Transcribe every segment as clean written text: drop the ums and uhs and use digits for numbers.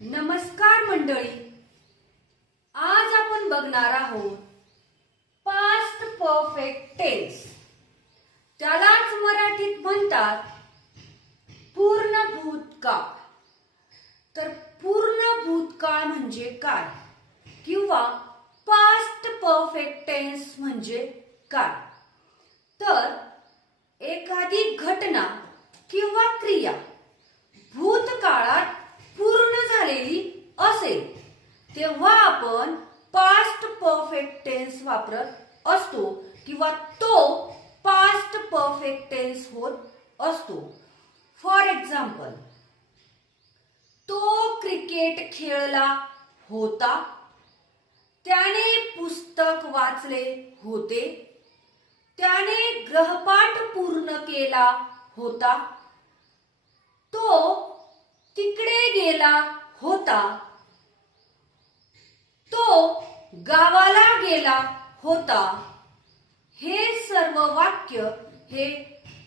नमस्कार मंडळी, आज आपण बघणार आहोत पास्ट परफेक्ट टेन्स. त्यालाच मराठीत म्हणतात पूर्ण भूतकाळ. तर पूर्ण भूतकाळ म्हणजे काय किंवा पास्ट परफेक्ट टेन्स म्हणजे काय? तर एखादी घटना किंवा क्रिया भूतकाळात पूर्ण झालेली असेल तेव्हा आपण पास्ट परफेक्ट टेन्स वापरत असतो किंवा तो पास्ट परफेक्ट टेन्स होत असतो. फॉर एक्झाम्पल, तो क्रिकेट खेळला होता, त्याने पुस्तक वाचले होते, त्याने गृहपाठ पूर्ण केला होता, तो तिकडे गेला होता, तो गावाला गेला होता. हे सर्व वाक्य हे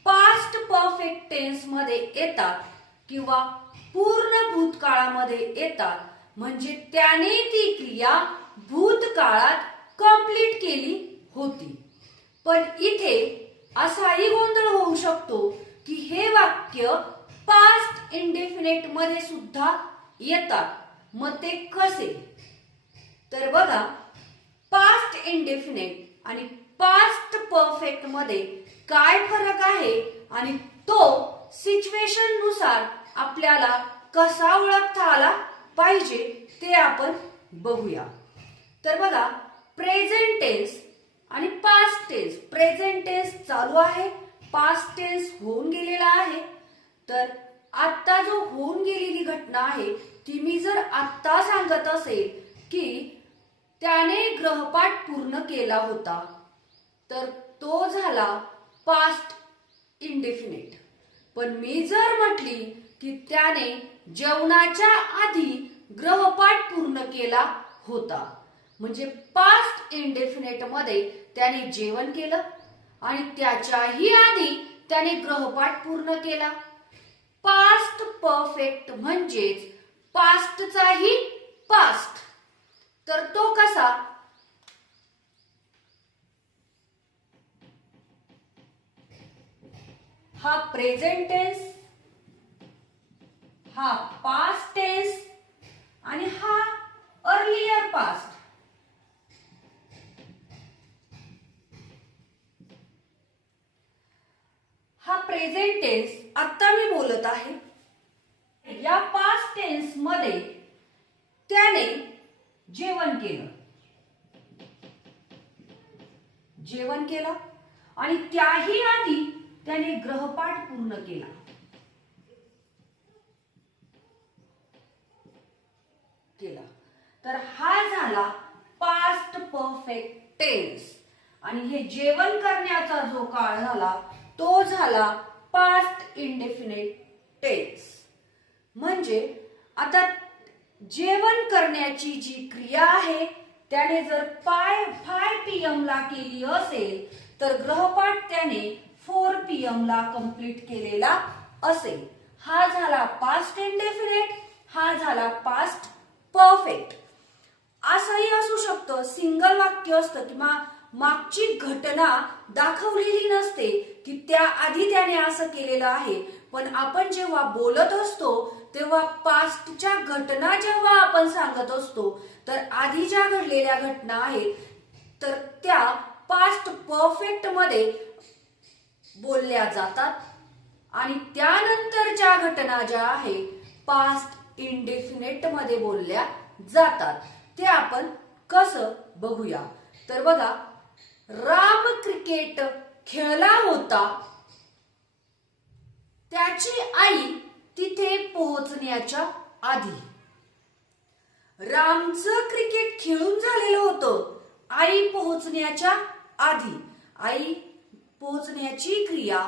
पास्ट परफेक्ट टेन्स मध्ये येतात किंवा पूर्ण भूतकाळामध्ये येतात. म्हणजे त्याने ती क्रिया भूतकाळात कंप्लीट केली होती. पण इथे असाही गोंधळ होऊ शकतो की हे वाक्य पास्ट इंडेफिनिट मध्ये सुद्धा येतात. मग ते कसे? तर बघा, पास्ट इंडेफिनिट आणि पास्ट परफेक्ट मध्ये काय फरक आहे आणि तो सिच्युएशन नुसार आपल्याला कसा ओळखता आला पाहिजे ते आपण बघूया. तर बघा, प्रेझेंट टेन्स आणि पास्ट टेन्स. प्रेझेंट टेन्स चालू आहे, पास्ट टेन्स होऊन गेलेला आहे. तर आत्ता जो होऊन गेलेली घटना आहे ती मी जर आत्ता सांगत असेल की त्याने गृहपाठ पूर्ण केला होता, तर तो झाला पास्ट इंडेफिनिट. पण मी जर म्हटली की त्याने जेवणाच्या आधी गृहपाठ पूर्ण केला होता, म्हणजे पास्ट इंडेफिनिट मध्ये त्याने जेवण केलं आणि त्याच्याही आधी त्याने गृहपाठ पूर्ण केला. पास्ट परफेक्ट म्हणजेच पास्टचाही पास्ट. तर तो कसा? हा प्रेझेंट टेन्स, हा पास्ट टेन्स आणि हा अर्लियर पास्ट. हा प्रेझेंट टेन्स आता मी बोलत आहे. या पास्ट टेन्स मध्ये त्याने जेवण केलं आणि त्याही आधी त्याने गृहपाठ पूर्ण केला. तर हा झाला पास्ट परफेक्ट टेन्स आणि हे जेवण करण्याचा जो काळ झाला तो झाला पास्ट इंडेफिनिट टेन्स. म्हणजे आता जेवण करण्याची जी क्रिया आहे त्याने जर 5 PM ला केली असेल तर गृहपाठ त्याने 4 PM ला कंप्लीट केलेला असेल. हा झाला पास्ट इंडेफिनिट, हा झाला पास्ट परफेक्ट. असंही असू शकतं, सिंगल वाक्य असतं किंवा मागची घटना दाखवलेली नसते की त्या आधी त्याने असं केलेलं आहे. पण आपण जेव्हा बोलत असतो तेव्हा पास्टच्या घटना जेव्हा आपण सांगत असतो तर आधी ज्या घडलेल्या घटना आहेत तर त्या पास्ट परफेक्ट मध्ये बोलल्या जातात आणि त्यानंतरच्या घटना ज्या आहेत पास्ट इंडेफिनिट मध्ये बोलल्या जातात. ते आपण कसं बघूया. तर बघा, राम क्रिकेट खेळला होता, त्याची आई तिथे पोहोचण्याच्या आधी. रामचं क्रिकेट खेळून झालेलं होतं आई पोहोचण्याच्या आधी. आई पोहोचण्याची क्रिया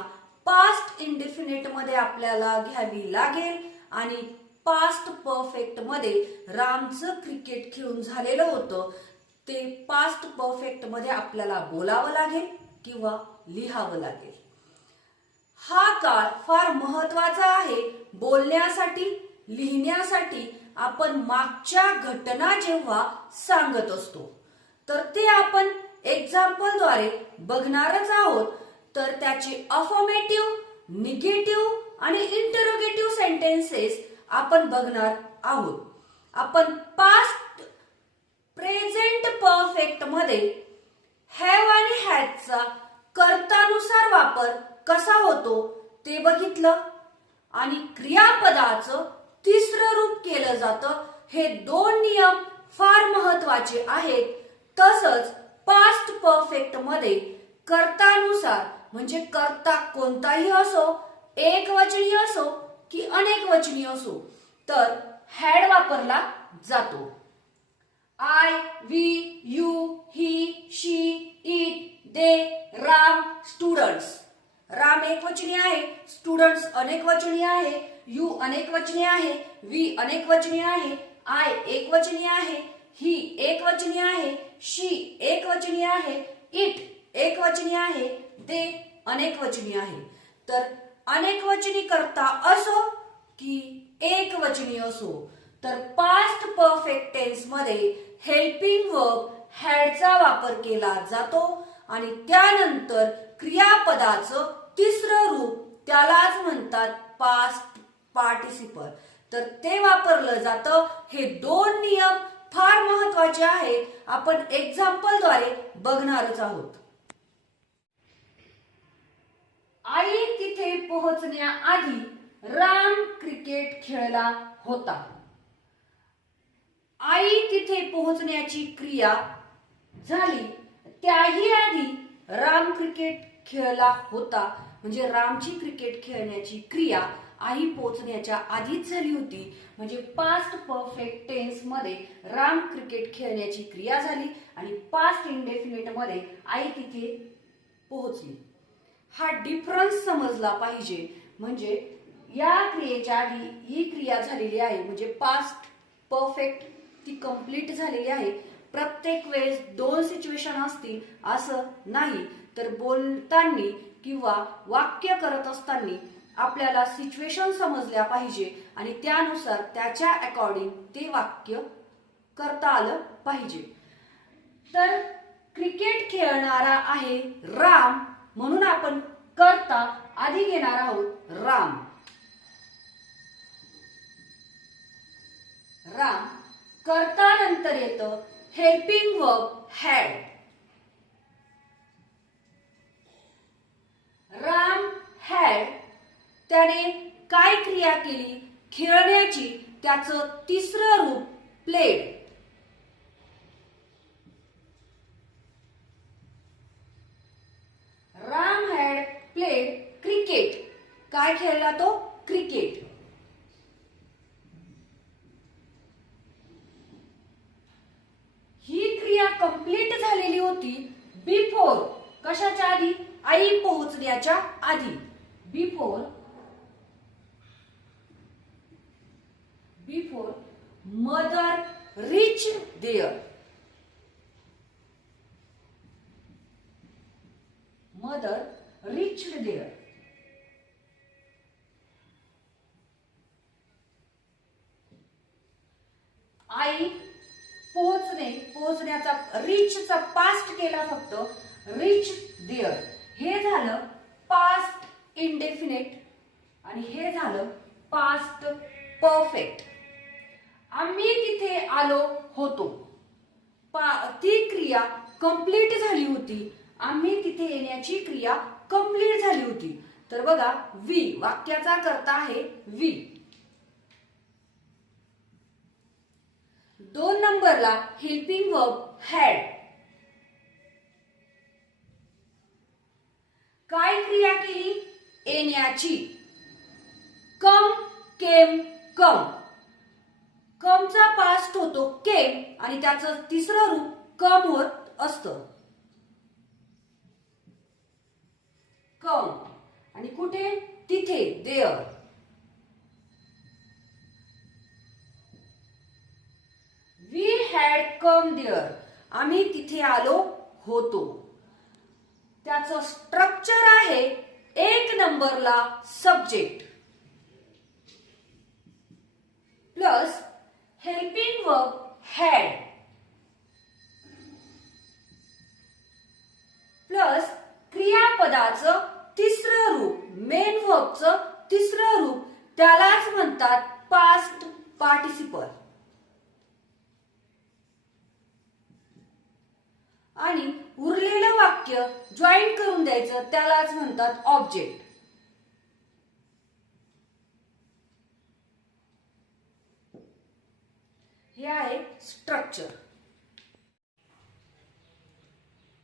पास्ट इंडेफिनिट मध्ये आपल्याला घ्यावी लागेल आणि पास्ट परफेक्ट मध्ये रामचं क्रिकेट खेळून झालेलं होतं ते पास्ट परफेक्ट मध्ये आपल्याला बोलावं लागेल किंवा लिहावं लागेल. हा काळ फार महत्वाचा आहे बोलण्यासाठी लिहिण्यासाठी आपण मागच्या घटना जेव्हा सांगत असतो तर ते आपण एक्झाम्पलद्वारे बघणारच आहोत. तर त्याचे अफर्मेटिव्ह, निगेटिव्ह आणि इंटरोगेटिव्ह सेंटेन्सेस आपण बघणार आहोत. आपण पास्ट प्रेझेंट परफेक्ट मध्ये हॅव आणि हॅजचा कर्तानुसार वापर कसा होतो ते बघितलं आणि क्रियापदाचं तिसरं रूप केलं जातं. हे दोन नियम फार महत्वाचे आहेत. तसंच पास्ट परफेक्ट मध्ये कर्तानुसार म्हणजे कर्ता कोणताही असो, एकवचनी असो की अनेकवचनी असो, तर हॅड वापरला जातो. I, we, you, he, she, it, they, Ram, students. Ram एकवचनी आहे, स्टुडंट्स अनेकवचनी आहे, यू अनेकवचनी आहे, वी अनेकवचनी आहे, आय एकवचनी आहे, ही एकवचनी आहे, शी एकवचनी आहे, इट एकवचनी आहे, दे अनेकवचनी आहे. तर अनेकवचनी कर्ता असो की एकवचनी असो तर पास्ट परफेक्ट टेन्स मध्ये हेल्पिंग वर्ब हॅडचा वापर केला जातो आणि त्यानंतर क्रियापदाचं तिसरं रूप त्यालाच म्हणतात पास्ट पार्टिसिपल. तर ते वापरलं जातं. हे दोन नियम फार महत्वाचे आहेत. आपण एक्झाम्पलद्वारे बघणारच आहोत. आई तिथे पोहोचण्याआधी राम क्रिकेट खेळला होता. आई तिथे पोहोचण्याची क्रिया झाली, त्याही आधी राम क्रिकेट खेळला होता. म्हणजे रामची क्रिकेट खेळण्याची क्रिया आई पोहोचण्याच्या आधीच झाली होती. म्हणजे पास्ट परफेक्ट टेन्स मध्ये राम क्रिकेट खेळण्याची क्रिया झाली आणि पास्ट इंडेफिनिट मध्ये आई तिथे पोहोचली. हा डिफरन्स समजला पाहिजे. म्हणजे या क्रियेच्या आधी ही क्रिया झालेली आहे म्हणजे पास्ट परफेक्ट ती कंप्लीट झालेली आहे. प्रत्येक वेळेस दोन सिच्युएशन असतील असं नाही. तर बोलताना किंवा वाक्य करत असताना आपल्याला सिच्युएशन समजल्या पाहिजे आणि त्यानुसार त्याच्या अकॉर्डिंग ते वाक्य करता आलं पाहिजे. तर क्रिकेट खेळणारा आहे राम म्हणून आपण कर्ता आधी घेणार आहोत राम. राम कर्ता नंतर येतं helping verb had. Ram had त्याने काय क्रिया केली? खेळण्याची. त्याचं तिसरं रूप played. Ram had played cricket. काय खेळला तो? क्रिकेट. ही क्रिया कंप्लीट झालेली होती बिफोर. कशाच्या आधी? आई पोहोचण्याच्या आधी. Before mother reach there. Mother reached there. आई पोहोचण्याचा रीचचा पास्ट केला फक्त रीच देअर. हे झालं पास्ट इंडेफिनिट आणि हे झालं पास्ट परफेक्ट. आम्ही तिथे आलो होतो. ती क्रिया कंप्लीट झाली होती. आम्ही तिथे येण्याची क्रिया कंप्लीट झाली होती. तर बघा वी वाक्याचा कर्ता आहे वी. 2 नंबरला हेल्पिंग वर्ब हॅड. काय क्रिया केली? येण्याची. कम, केम, कम. कमचा पास्ट होतो केम आणि त्याचं तिसरं रूप कम होत असतं. कम आणि कुठे? तिथे there. We had come there. आम्ही तिथे आलो होतो. त्याचं स्ट्रक्चर आहे 1 नंबरला subject. Plus helping verb had plus क्रियापदाचं तिसरं रूप, मेन वर्बचं तिसरं रूप, त्यालाच म्हणतात पास्ट पार्टिसिपल. आणि उरलेलं वाक्य जॉईन करून द्यायचं, त्यालाच म्हणतात ऑब्जेक्ट. हे आहे स्ट्रक्चर.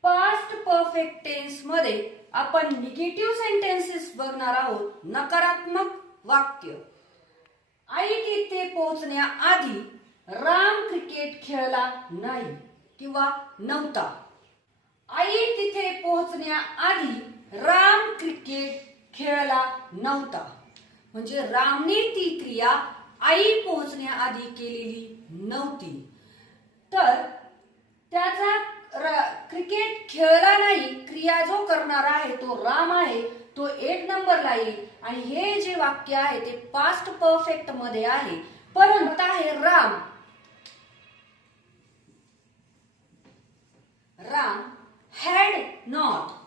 पास्ट परफेक्ट टेन्स मध्ये आपण निगेटिव्ह सेंटेन्सेस बघणार आहोत. नकारात्मक वाक्य. आई तिथे पोहोचण्याआधी राम क्रिकेट खेळला नाही किंवा नव्हता. आई तिथे पोहोचण्याआधी राम क्रिकेट खेळला नव्हता. म्हणजे रामने ती क्रिया आई पोहोचण्याआधी केलेली नव्हती. तर त्याचा क्रिकेट खेळला नाही क्रिया जो करणारा आहे तो राम आहे, तो 1 नंबरला येईल. आणि हे जे वाक्य आहे ते पास्ट परफेक्ट मध्ये आहे, परंतु आहे राम. Ram had not.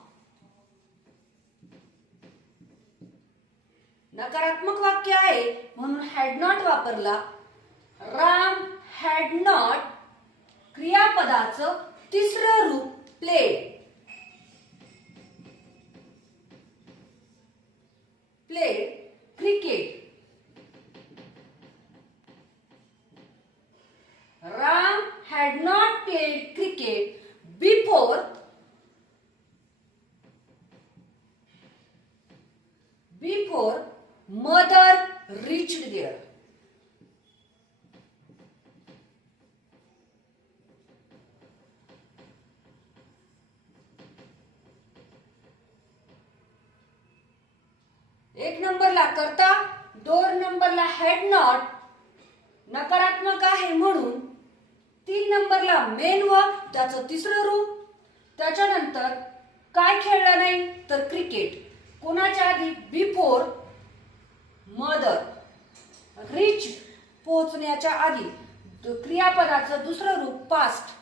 नकारात्मक वाक्य आहे म्हणून हॅड नॉट वापरला. राम हॅड नॉट क्रियापदाचं तिसरं रूप played. Played cricket. Ram had not played cricket before mother reached there. एक नंबरला करता, 2 नंबरला हॅड नॉट नकारात्मक आहे म्हणून, 3 नंबरला मेन वर्ब त्याचं तिसरं रूप. त्याच्यानंतर काय खेळला नाही तर क्रिकेट. कोणाच्या आधी? Before mother. रिच पोहोचण्याच्या आधी. क्रियापदाचं दुसरं रूप पास्ट.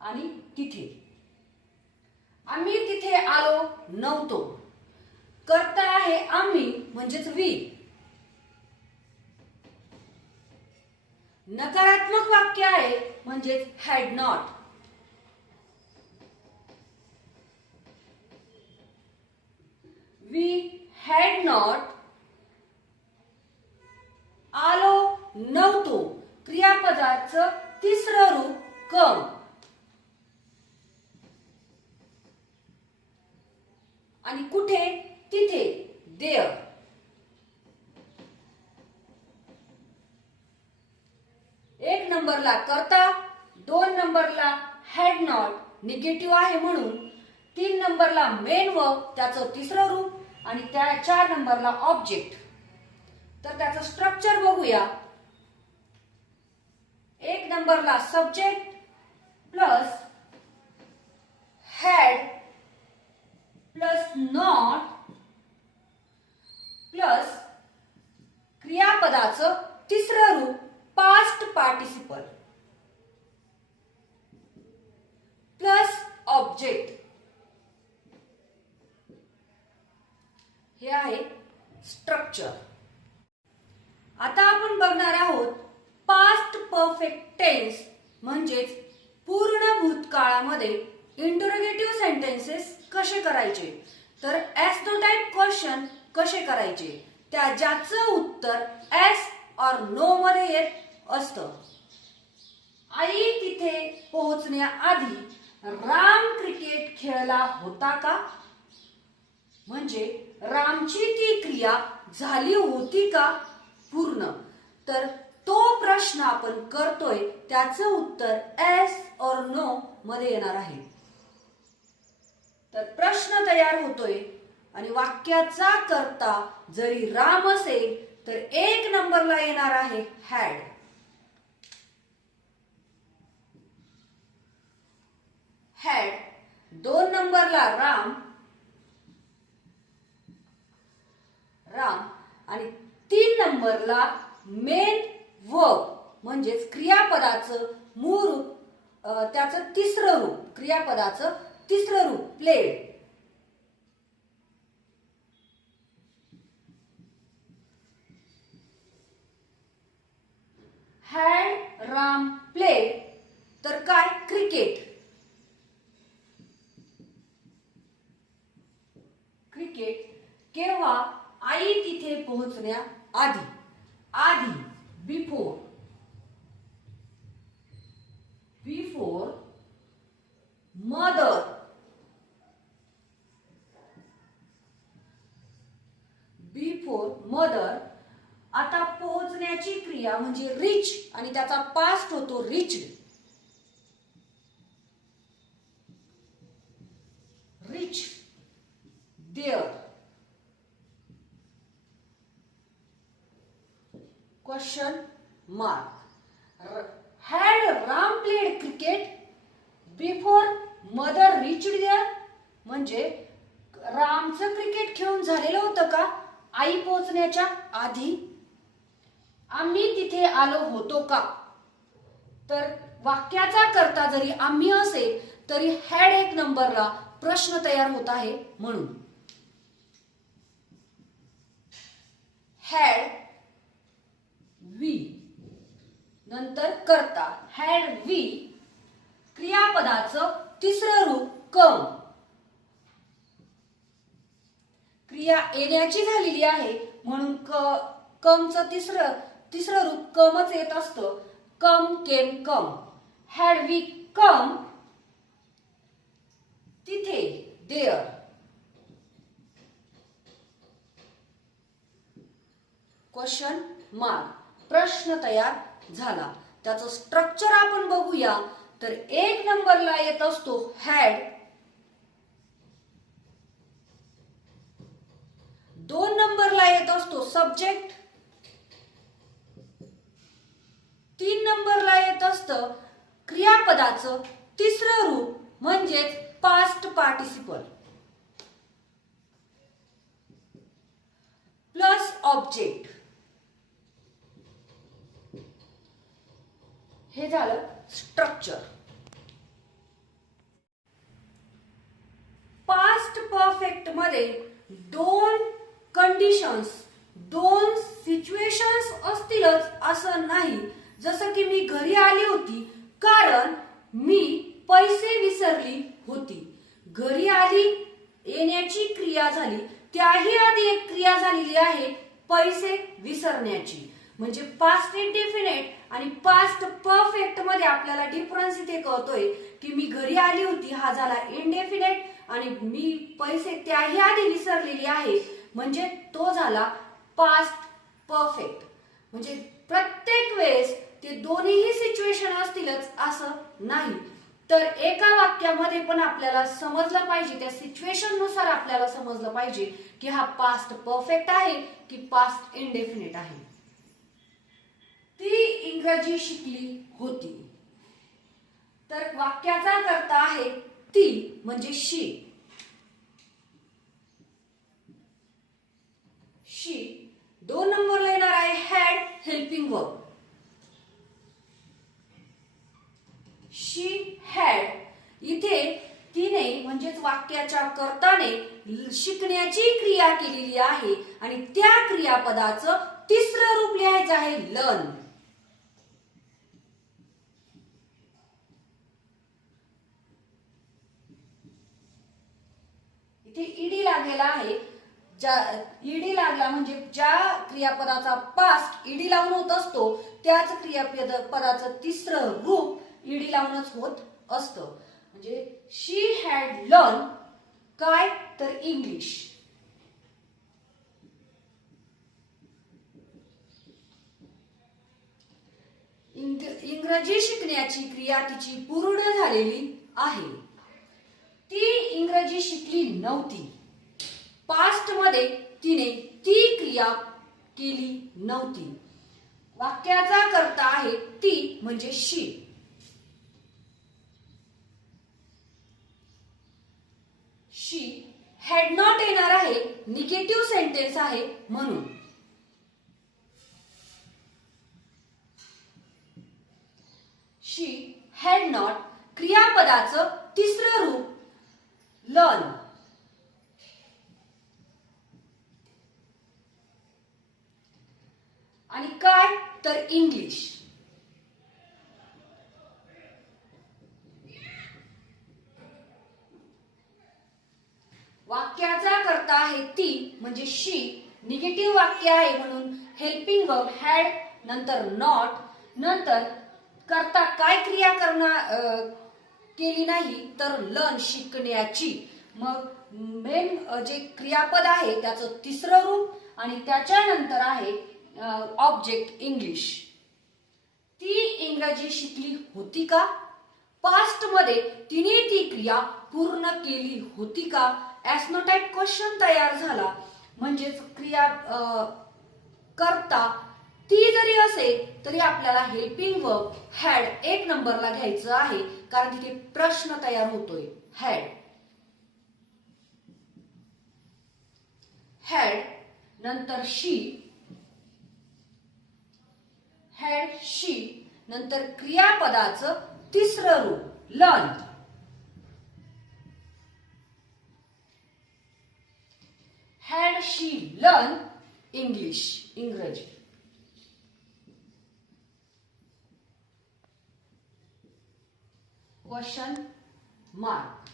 आणि तिथे. आम्ही तिथे आलो नव्हतो. करता आहे आम्ही म्हणजेच वी. नकारात्मक वाक्य आहे म्हणजेच had not. We had not. आलो नव्हतो. क्रियापदाचं तिसरं रूप कम. आणि कुठे? तिथे. देअर. एक नंबरला करता, 2 नंबरला हॅड नॉट निगेटिव्ह आहे म्हणून, 3 नंबरला मेन वर्ब त्याचं तिसरं रूप आणि 4 नंबरला ऑब्जेक्ट. तर त्याचं स्ट्रक्चर बघूया. 1 नंबरला subject plus had plus not plus क्रियापदाचं तिसरं रूप पास्ट पार्टिसिपल प्लस ऑब्जेक्ट. हे आहे स्ट्रक्चर. आता आपण बघणार आहोत पास्ट परफेक्ट टेन्स म्हणजेच पूर्ण भूतकाळामध्ये इंटरोगेटिव्ह सेंटेन्सेस कसे करायचे, तर एस नो टाइप क्वेश्चन कसे करायचे, ज्याचं उत्तर एस और नो मध्ये येत असतं. आई तिथे पोहोचण्याआधी राम क्रिकेट खेळला होता का? म्हणजे रामची ती क्रिया झाली होती का पूर्ण? तर तो प्रश्न आपण करतोय त्याचं उत्तर एस और नो मध्ये येणार आहे. तर प्रश्न तयार होतोय आणि वाक्याचा कर्ता जरी राम असेल तर 1 नंबरला येणार आहे हॅड. हॅड. 2 नंबरला राम आणि 3 नंबरला मेन वर्ब म्हणजेच क्रियापदाचं मूळ रूप, त्याचं तिसरं रूप, क्रियापदाचं तिसरं रूप प्लेड. हॅड राम प्लेड तर काय? क्रिकेट. क्रिकेट केव्हा? आई तिथे पोहोचण्या आधी. आधी before. Before mother. Before mother. आता पोहोचण्याची क्रिया म्हणजे रिच आणि त्याचा पास्ट होतो reached. Reach there. Question mark. Had Ram played cricket before mother reached there म्हणजे रामचं क्रिकेट खेळून झालेलं होतं का आई पोहोचण्याच्या आधी? आम्ही तिथे आलो होतो का? तर वाक्याचा कर्ता जरी आम्ही असेल तरी हॅड एक नंबरला प्रश्न तयार होत आहे म्हणून. हॅड वी नंतर कर्ता हॅड वी. क्रियापदाचं तिसरं रूप कम. क्रिया येण्याची झालेली आहे म्हणून कमचं तिसरं रूप कमच येत असतं. कम केम कम. हॅड वी कम तिथे देअर. Question mark. प्रश्न तयार झाला. त्याचं स्ट्रक्चर आपण बघूया तर एक नंबरला येत असतो हॅड. दोन नंबरला येत असतो सब्जेक्ट. तीन नंबरला येत असतं क्रियापदाचं तिसरं रूप म्हणजेच पास्ट पार्टिसिपल प्लस ऑब्जेक्ट. हे झालं स्ट्रक्चर. पास्ट परफेक्ट मध्ये दोन कंडिशन्स, दोन सिच्युएशन्स असतीलच असं नाही. जसं की मी घरी आली होती कारण मी पैसे विसरली होती. घरी आली येण्याची क्रिया झाली, त्याही आधी एक क्रिया झालेली आहे पैसे विसरण्याची. म्हणजे पास्ट इंडेफिनिट आणि पास्ट परफेक्ट मध्ये आपल्याला डिफरन्स इथे कळतोय की मी घरी आली होती हा झाला इंडेफिनिट आणि मी पैसे त्याही आधी विसरलेली आहे म्हणजे तो झाला पास्ट परफेक्ट. म्हणजे प्रत्येक वेळेस ते दोन्हीही सिच्युएशन असतीलच असं नाही. तर एका वाक्यामध्ये पण आपल्याला समजलं पाहिजे, त्या सिच्युएशन नुसार आपल्याला समजलं पाहिजे की हा पास्ट परफेक्ट आहे की पास्ट इंडेफिनिट आहे. ती इंग्रजी शिकली होती तर वाक्याचा कर्ता आहे ती म्हणजे शी. शी. दोन नंबरला येणार आहे had helping verb. She had. इथे तिने म्हणजेच वाक्याच्या कर्ताने शिकण्याची क्रिया केलेली आहे आणि त्या क्रियापदाचं तिसरं रूप लिहायचं आहे लर्न. इथे ईडी लागलेला आहे. ईडी लागला म्हणजे ज्या क्रियापदाचा पास्ट ईडी लावून होत असतो त्याच क्रियापदाचं तिसरं रूप ईडी लावूनच होत असतं. म्हणजे शी हॅड लर्न काय तर इंग्लिश. इंग्रजी शिकण्याची क्रिया तिची पूर्ण झालेली आहे. ती इंग्रजी शिकली नव्हती. पास्ट मध्ये तिने ती क्रिया केली नव्हती. वाक्याचा कर्ता आहे ती म्हणजे शी. शी हॅड नॉट येणार आहे, निगेटिव्ह सेंटेन्स आहे म्हणून. शी हॅड नॉट क्रियापदाचं तिसरं रूप लर्न. आणि काय तर इंग्लिश. वाक्याचा कर्ता आहे ती म्हणजे शी. निगेटिव्ह वाक्य आहे म्हणून हेल्पिंग वर्ब हॅड, नंतर नॉट, नंतर कर्ता काय क्रिया केली नाही तर लर्न शिकण्याची. मग मेन जे क्रियापद आहे त्याचं तिसरं रूप आणि त्याच्यानंतर आहे ऑब्जेक्ट इंग्लिश. ती इंग्रजी शिकली होती का? पास्ट मध्ये तिने ती क्रिया पूर्ण केली होती का? ऍस्नो टाइप क्वेश्चन तयार झाला. म्हणजेच क्रिया कर्ता ती जरी असेल तरी आपल्याला हेल्पिंग वर्ब हॅड एक नंबरला घ्यायचं आहे, कारण तिथे प्रश्न तयार होतोय. हॅड, हॅड नंतर शी, हॅड शी नंतर क्रियापदाचं तिसरं रूप learn. Had she learn English, इंग्रजी. Question mark.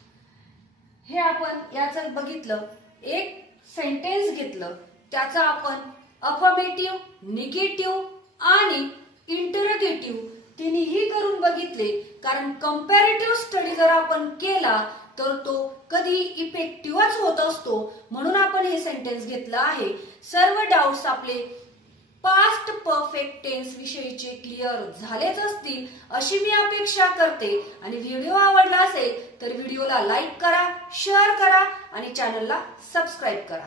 हे आपण याचं बघितलं, एक सेंटेन्स घेतलं, त्याचा आपण अफर्मेटिव्ह, निगेटिव्ह आणि इंटरोगेटिव्ह तिन्ही करून बघितले. कारण कंपॅरेटिव्ह स्टडी जर आपण केला तर तो कधी इफेक्टिव्हच होत असतो, म्हणून आपण हे सेंटेन्स घेतलं आहे. सर्व डाऊट्स आपले पास्ट परफेक्ट टेन्स विषयीचे क्लिअर झालेच असतील अशी मी अपेक्षा करते. आणि व्हिडिओ आवडला असेल तर व्हिडिओला लाईक करा, शेअर करा आणि चॅनलला सबस्क्राईब करा.